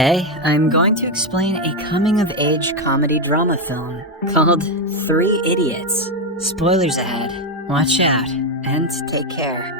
Today, I'm going to explain a coming-of-age comedy drama film called Three Idiots. Spoilers ahead. Watch out, and take care.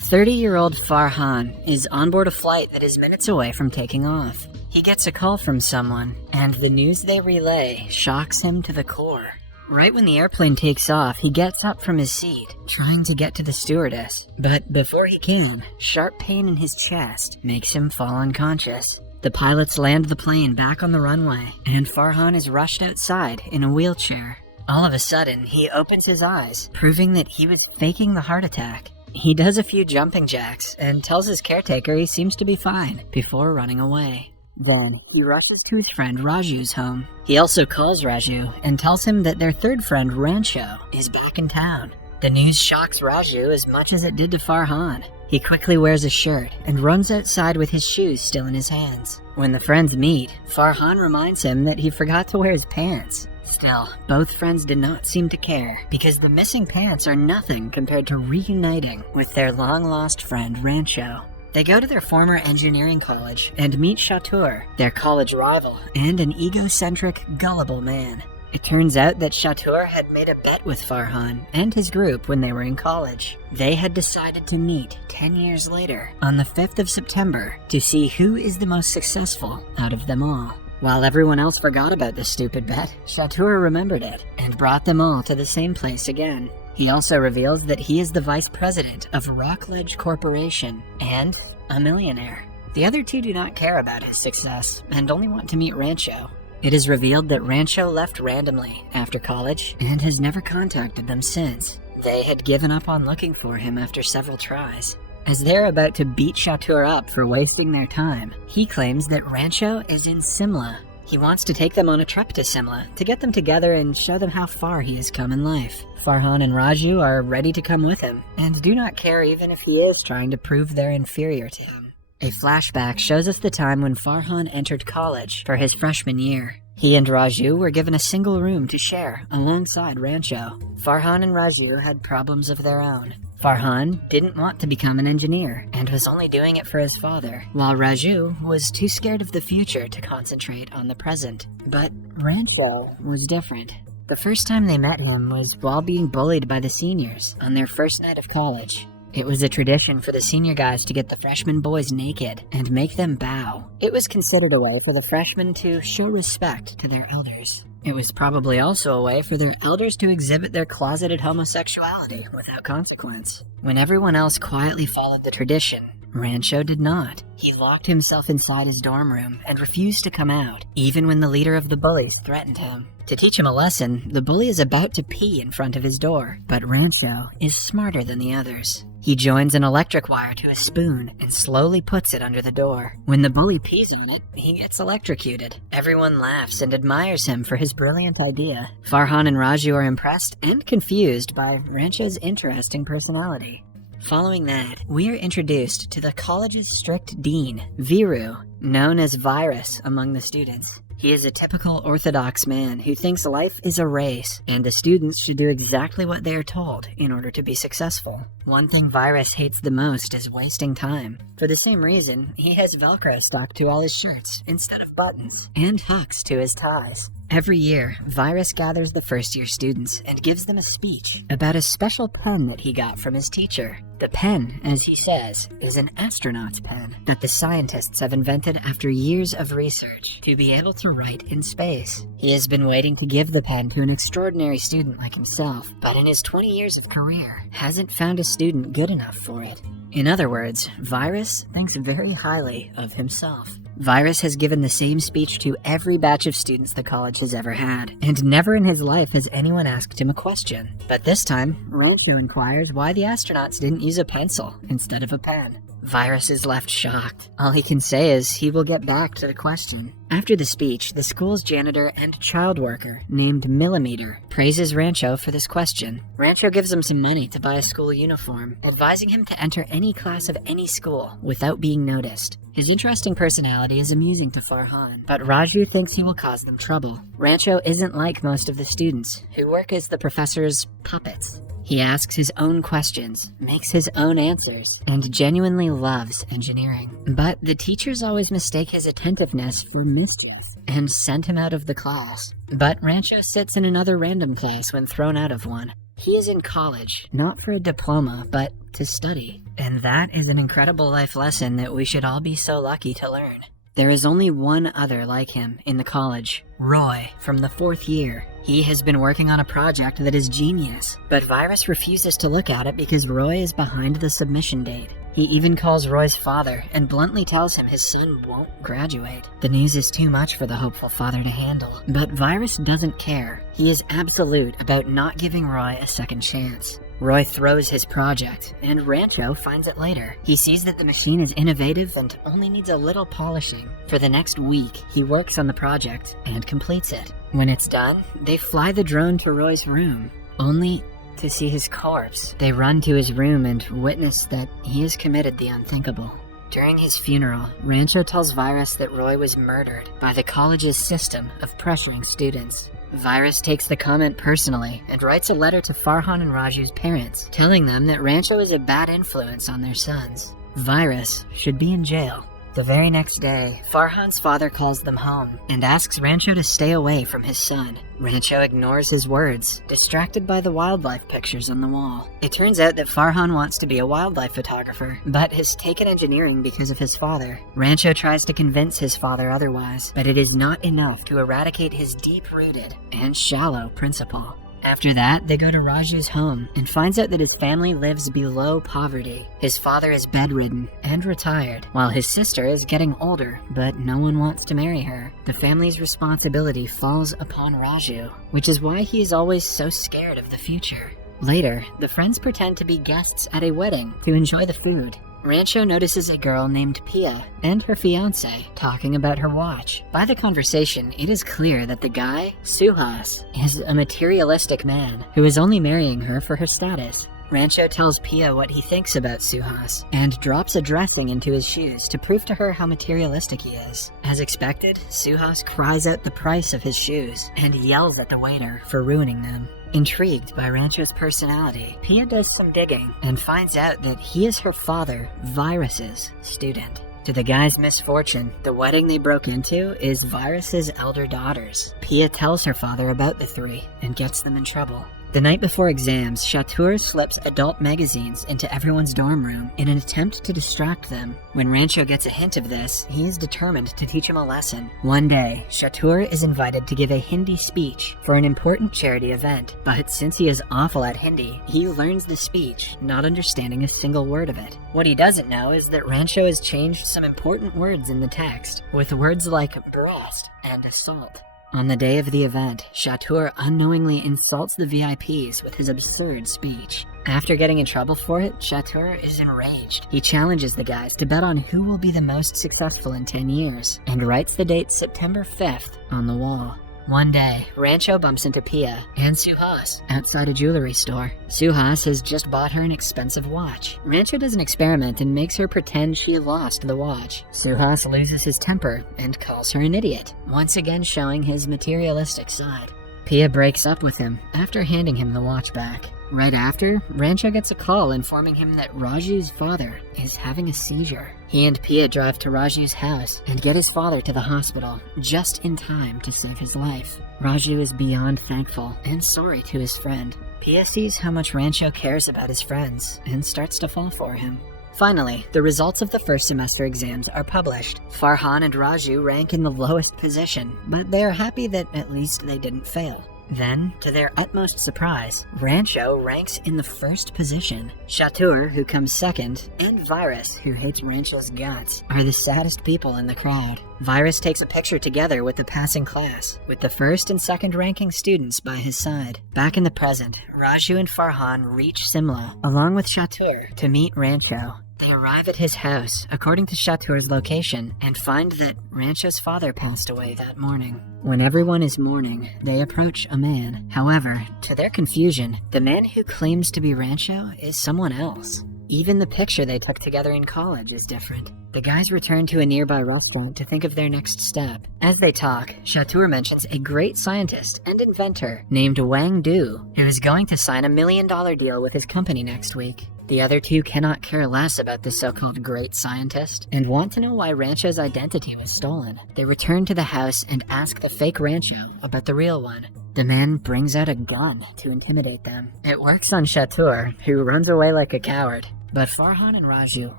30-year-old Farhan is on board a flight that is minutes away from taking off. He gets a call from someone, and the news they relay shocks him to the core. Right when the airplane takes off, he gets up from his seat, trying to get to the stewardess. But before he can, sharp pain in his chest makes him fall unconscious. The pilots land the plane back on the runway, and Farhan is rushed outside in a wheelchair. All of a sudden, he opens his eyes, proving that he was faking the heart attack. He does a few jumping jacks and tells his caretaker he seems to be fine before running away. Then, he rushes to his friend Raju's home. He also calls Raju and tells him that their third friend Rancho is back in town. The news shocks Raju as much as it did to Farhan. He quickly wears a shirt and runs outside with his shoes still in his hands. When the friends meet, Farhan reminds him that he forgot to wear his pants. Still, both friends did not seem to care, because the missing pants are nothing compared to reuniting with their long-lost friend Rancho. They go to their former engineering college and meet Chatur, their college rival, and an egocentric, gullible man. It turns out that Chatur had made a bet with Farhan and his group when they were in college. They had decided to meet 10 years later, on the 5th of September, to see who is the most successful out of them all. While everyone else forgot about this stupid bet, Chatur remembered it and brought them all to the same place again. He also reveals that he is the vice president of Rockledge Corporation and a millionaire. The other two do not care about his success and only want to meet Rancho. It is revealed that Rancho left randomly after college and has never contacted them since. They had given up on looking for him after several tries. As they're about to beat Chatur up for wasting their time, he claims that Rancho is in Simla. He wants to take them on a trip to Simla to get them together and show them how far he has come in life. Farhan and Raju are ready to come with him, and do not care even if he is trying to prove they're inferior to him. A flashback shows us the time when Farhan entered college for his freshman year. He and Raju were given a single room to share alongside Rancho. Farhan and Raju had problems of their own. Farhan didn't want to become an engineer and was only doing it for his father, while Raju was too scared of the future to concentrate on the present. But Rancho was different. The first time they met him was while being bullied by the seniors on their first night of college. It was a tradition for the senior guys to get the freshman boys naked and make them bow. It was considered a way for the freshmen to show respect to their elders. It was probably also a way for their elders to exhibit their closeted homosexuality without consequence. When everyone else quietly followed the tradition, Rancho did not. He locked himself inside his dorm room and refused to come out, even when the leader of the bullies threatened him. To teach him a lesson, the bully is about to pee in front of his door, but Rancho is smarter than the others. He joins an electric wire to a spoon and slowly puts it under the door. When the bully pees on it, he gets electrocuted. Everyone laughs and admires him for his brilliant idea. Farhan and Raju are impressed and confused by Rancho's interesting personality. Following that, we are introduced to the college's strict dean, Viru, known as Virus among the students. He is a typical orthodox man who thinks life is a race, and the students should do exactly what they are told in order to be successful. One thing Virus hates the most is wasting time. For the same reason, he has Velcro stuck to all his shirts instead of buttons, and hooks to his ties. Every year, Virus gathers the first-year students and gives them a speech about a special pen that he got from his teacher. The pen, as he says, is an astronaut's pen that the scientists have invented after years of research to be able to write in space. He has been waiting to give the pen to an extraordinary student like himself, but in his 20 years of career, hasn't found a student good enough for it. In other words, Virus thinks very highly of himself. Virus has given the same speech to every batch of students the college has ever had, and never in his life has anyone asked him a question. But this time, Rancho inquires why the astronauts didn't use a pencil instead of a pen. Virus is left shocked. All he can say is he will get back to the question. After the speech, the school's janitor and child worker, named Millimeter, praises Rancho for this question. Rancho gives him some money to buy a school uniform, advising him to enter any class of any school without being noticed. His interesting personality is amusing to Farhan, but Raju thinks he will cause them trouble. Rancho isn't like most of the students, who work as the professor's puppets. He asks his own questions, makes his own answers, and genuinely loves engineering. But the teachers always mistake his attentiveness for mischief and send him out of the class. But Rancho sits in another random class when thrown out of one. He is in college, not for a diploma, but to study. And that is an incredible life lesson that we should all be so lucky to learn. There is only one other like him in the college, Roy, from the 4th year. He has been working on a project that is genius, but Virus refuses to look at it because Roy is behind the submission date. He even calls Roy's father and bluntly tells him his son won't graduate. The news is too much for the hopeful father to handle, but Virus doesn't care. He is absolute about not giving Roy a second chance. Roy throws his project, and Rancho finds it later. He sees that the machine is innovative and only needs a little polishing. For the next week, he works on the project and completes it. When it's done, they fly the drone to Roy's room, only to see his corpse. They run to his room and witness that he has committed the unthinkable. During his funeral, Rancho tells Virus that Roy was murdered by the college's system of pressuring students. Virus takes the comment personally and writes a letter to Farhan and Raju's parents, telling them that Rancho is a bad influence on their sons. Virus should be in jail. The very next day, Farhan's father calls them home and asks Rancho to stay away from his son. Rancho ignores his words, distracted by the wildlife pictures on the wall. It turns out that Farhan wants to be a wildlife photographer, but has taken engineering because of his father. Rancho tries to convince his father otherwise, but it is not enough to eradicate his deep-rooted and shallow principle. After that, they go to Raju's home and finds out that his family lives below poverty. His father is bedridden and retired, while his sister is getting older, but no one wants to marry her. The family's responsibility falls upon Raju, which is why he is always so scared of the future. Later, the friends pretend to be guests at a wedding to enjoy the food. Rancho notices a girl named Pia and her fiancé talking about her watch. By the conversation, it is clear that the guy, Suhas, is a materialistic man who is only marrying her for her status. Rancho tells Pia what he thinks about Suhas and drops a dressing into his shoes to prove to her how materialistic he is. As expected, Suhas cries out the price of his shoes and yells at the waiter for ruining them. Intrigued by Rancho's personality, Pia does some digging and finds out that he is her father, Virus's student. To the guy's misfortune, the wedding they broke into is Virus's elder daughter's. Pia tells her father about the three and gets them in trouble. The night before exams, Chatur slips adult magazines into everyone's dorm room in an attempt to distract them. When Rancho gets a hint of this, he is determined to teach him a lesson. One day, Chatur is invited to give a Hindi speech for an important charity event, but since he is awful at Hindi, he learns the speech, not understanding a single word of it. What he doesn't know is that Rancho has changed some important words in the text, with words like breast and assault. On the day of the event, Chatur unknowingly insults the VIPs with his absurd speech. After getting in trouble for it, Chatur is enraged. He challenges the guys to bet on who will be the most successful in 10 years, and writes the date September 5th on the wall. One day, Rancho bumps into Pia and Suhas outside a jewelry store. Suhas has just bought her an expensive watch. Rancho does an experiment and makes her pretend she lost the watch. Suhas loses his temper and calls her an idiot, once again showing his materialistic side. Pia breaks up with him after handing him the watch back. Right after, Rancho gets a call informing him that Raju's father is having a seizure. He and Pia drive to Raju's house and get his father to the hospital just in time to save his life. Raju is beyond thankful and sorry to his friend. Pia sees how much Rancho cares about his friends and starts to fall for him. Finally, the results of the first semester exams are published. Farhan and Raju rank in the lowest position, but they are happy that at least they didn't fail. Then, to their utmost surprise, Rancho ranks in the first position. Chatur, who comes second, and Virus, who hates Rancho's guts, are the saddest people in the crowd. Virus takes a picture together with the passing class, with the first and second ranking students by his side. Back in the present, Raju and Farhan reach Simla, along with Chatur, to meet Rancho. They arrive at his house, according to Chatur's location, and find that Rancho's father passed away that morning. When everyone is mourning, they approach a man. However, to their confusion, the man who claims to be Rancho is someone else. Even the picture they took together in college is different. The guys return to a nearby restaurant to think of their next step. As they talk, Chateau mentions a great scientist and inventor named Wang Du, who is going to sign $1 million deal with his company next week. The other two cannot care less about the so-called great scientist and want to know why Rancho's identity was stolen. They return to the house and ask the fake Rancho about the real one. The man brings out a gun to intimidate them. It works on Chateau, who runs away like a coward. But Farhan and Raju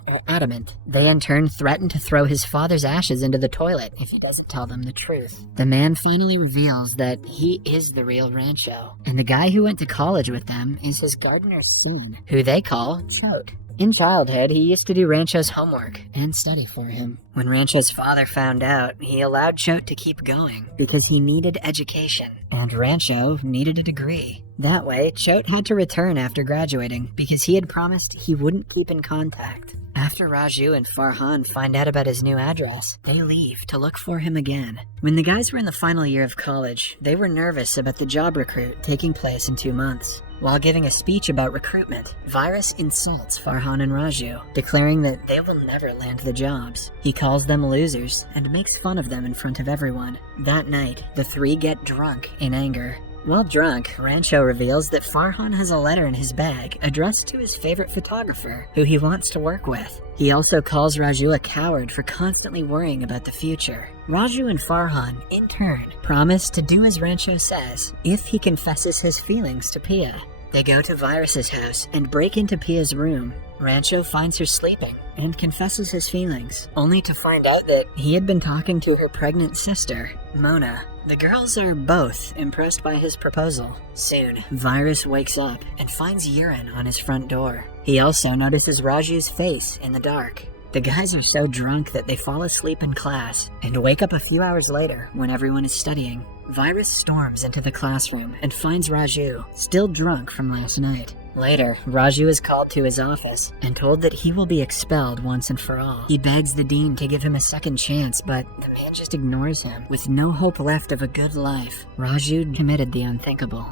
are adamant. They in turn threaten to throw his father's ashes into the toilet if he doesn't tell them the truth. The man finally reveals that he is the real Rancho, and the guy who went to college with them is his gardener's son, who they call Chote. In childhood, he used to do Rancho's homework and study for him. When Rancho's father found out, he allowed Chote to keep going because he needed education, and Rancho needed a degree. That way, Chote had to return after graduating because he had promised he wouldn't keep in contact. After Raju and Farhan find out about his new address, they leave to look for him again. When the guys were in the final year of college, they were nervous about the job recruit taking place in 2 months. While giving a speech about recruitment, Virus insults Farhan and Raju, declaring that they will never land the jobs. He calls them losers and makes fun of them in front of everyone. That night, the three get drunk in anger. While drunk, Rancho reveals that Farhan has a letter in his bag addressed to his favorite photographer, who he wants to work with. He also calls Raju a coward for constantly worrying about the future. Raju and Farhan, in turn, promise to do as Rancho says if he confesses his feelings to Pia. They go to Virus's house and break into Pia's room. Rancho finds her sleeping and confesses his feelings, only to find out that he had been talking to her pregnant sister, Mona. The girls are both impressed by his proposal. Soon, Virus wakes up and finds urine on his front door. He also notices Raju's face in the dark. The guys are so drunk that they fall asleep in class and wake up a few hours later when everyone is studying. Virus storms into the classroom and finds Raju, still drunk from last night. Later, Raju is called to his office and told that he will be expelled once and for all. He begs the dean to give him a second chance, but the man just ignores him. With no hope left of a good life, Raju committed the unthinkable.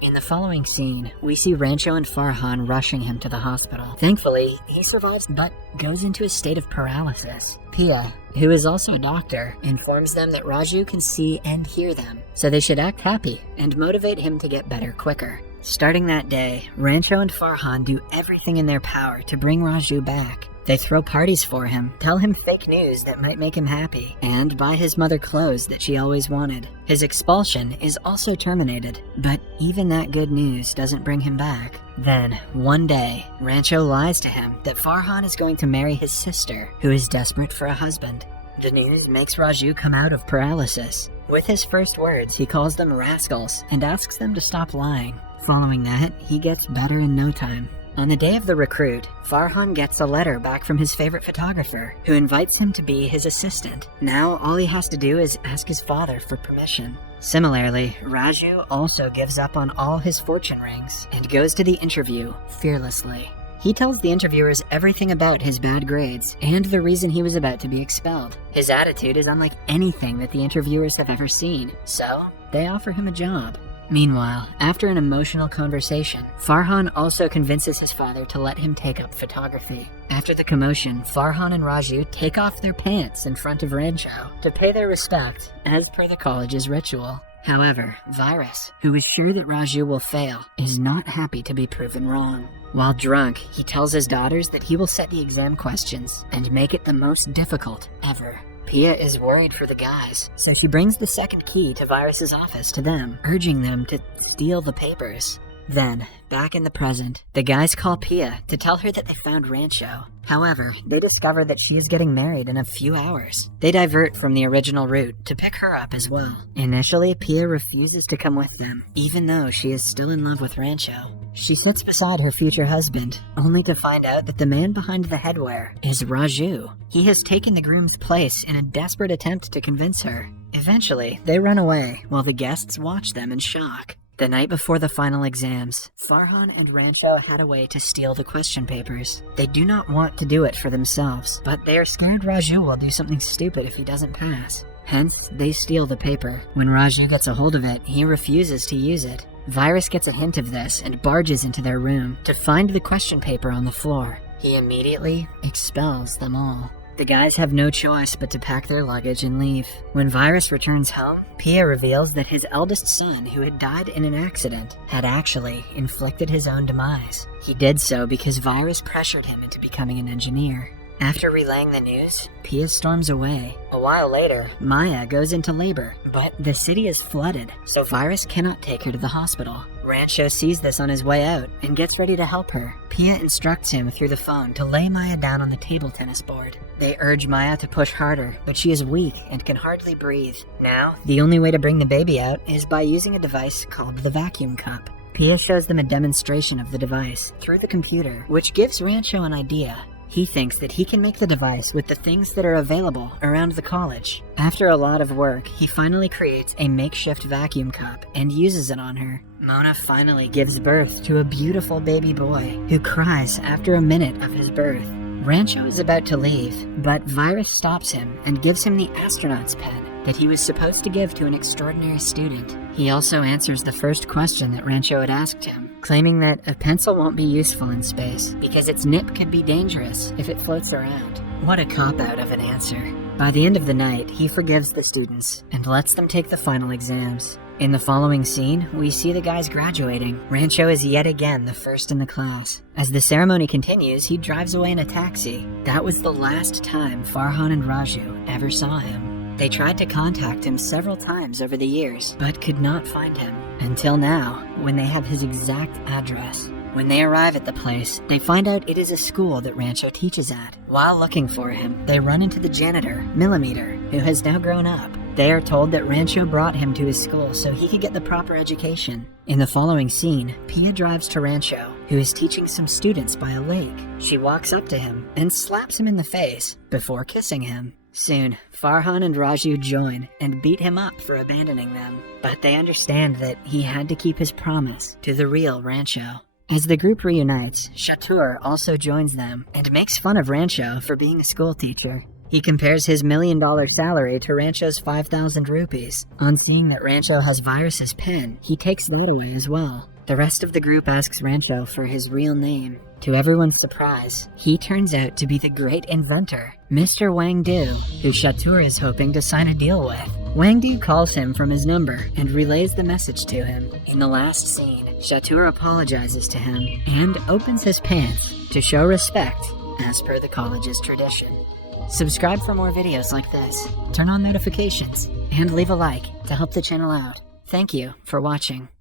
In the following scene, we see Rancho and Farhan rushing him to the hospital. Thankfully, he survives but goes into a state of paralysis. Pia, who is also a doctor, informs them that Raju can see and hear them, so they should act happy and motivate him to get better quicker. Starting that day, Rancho and Farhan do everything in their power to bring Raju back. They throw parties for him, tell him fake news that might make him happy, and buy his mother clothes that she always wanted. His expulsion is also terminated, but even that good news doesn't bring him back. Then, one day, Rancho lies to him that Farhan is going to marry his sister, who is desperate for a husband. The news makes Raju come out of paralysis. With his first words, he calls them rascals and asks them to stop lying. Following that, he gets better in no time. On the day of the recruit, Farhan gets a letter back from his favorite photographer, who invites him to be his assistant. Now, all he has to do is ask his father for permission. Similarly, Raju also gives up on all his fortune rings and goes to the interview fearlessly. He tells the interviewers everything about his bad grades and the reason he was about to be expelled. His attitude is unlike anything that the interviewers have ever seen, so they offer him a job. Meanwhile, after an emotional conversation, Farhan also convinces his father to let him take up photography. After the commotion, Farhan and Raju take off their pants in front of Rancho to pay their respect, as per the college's ritual. However, Virus, who is sure that Raju will fail, is not happy to be proven wrong. While drunk, he tells his daughters that he will set the exam questions and make it the most difficult ever. Pia is worried for the guys, so she brings the second key to Virus's office to them, urging them to steal the papers. Then, back in the present, the guys call Pia to tell her that they found Rancho. However, they discover that she is getting married in a few hours. They divert from the original route to pick her up as well. Initially, Pia refuses to come with them, even though she is still in love with Rancho. She sits beside her future husband, only to find out that the man behind the headwear is Raju. He has taken the groom's place in a desperate attempt to convince her. Eventually, they run away, while the guests watch them in shock. The night before the final exams, Farhan and Rancho had a way to steal the question papers. They do not want to do it for themselves, but they are scared Raju will do something stupid if he doesn't pass. Hence, they steal the paper. When Raju gets a hold of it, he refuses to use it. Virus gets a hint of this and barges into their room to find the question paper on the floor. He immediately expels them all. The guys have no choice but to pack their luggage and leave. When Virus returns home, Pia reveals that his eldest son, who had died in an accident, had actually inflicted his own demise. He did so because Virus pressured him into becoming an engineer. After relaying the news, Pia storms away. A while later, Maya goes into labor, but the city is flooded, so Virus cannot take her to the hospital. Rancho sees this on his way out and gets ready to help her. Pia instructs him through the phone to lay Maya down on the table tennis board. They urge Maya to push harder, but she is weak and can hardly breathe. Now, the only way to bring the baby out is by using a device called the vacuum cup. Pia shows them a demonstration of the device through the computer, which gives Rancho an idea. He thinks that he can make the device with the things that are available around the college. After a lot of work, he finally creates a makeshift vacuum cup and uses it on her. Mona finally gives birth to a beautiful baby boy who cries after a minute of his birth. Rancho is about to leave, but Virus stops him and gives him the astronaut's pen that he was supposed to give to an extraordinary student. He also answers the first question that Rancho had asked him, claiming that a pencil won't be useful in space because its nip could be dangerous if it floats around. What a cop-out of an answer. By the end of the night, he forgives the students and lets them take the final exams. In the following scene, we see the guys graduating. Rancho is yet again the first in the class. As the ceremony continues, he drives away in a taxi. That was the last time Farhan and Raju ever saw him. They tried to contact him several times over the years, but could not find him. Until now, when they have his exact address. When they arrive at the place, they find out it is a school that Rancho teaches at. While looking for him, they run into the janitor, Millimeter, who has now grown up. They are told that Rancho brought him to his school so he could get the proper education. In the following scene, Pia drives to Rancho, who is teaching some students by a lake. She walks up to him and slaps him in the face before kissing him. Soon, Farhan and Raju join and beat him up for abandoning them, but they understand that he had to keep his promise to the real Rancho. As the group reunites, Chatur also joins them and makes fun of Rancho for being a school teacher. He compares his $1 million salary to Rancho's 5,000 rupees. On seeing that Rancho has Virus's pen, he takes that away as well. The rest of the group asks Rancho for his real name. To everyone's surprise, he turns out to be the great inventor, Mr. Wang Du, who Chatur is hoping to sign a deal with. Wang Du calls him from his number and relays the message to him. In the last scene, Chatur apologizes to him and opens his pants to show respect as per the college's tradition. Subscribe for more videos like this, turn on notifications, and leave a like to help the channel out. Thank you for watching.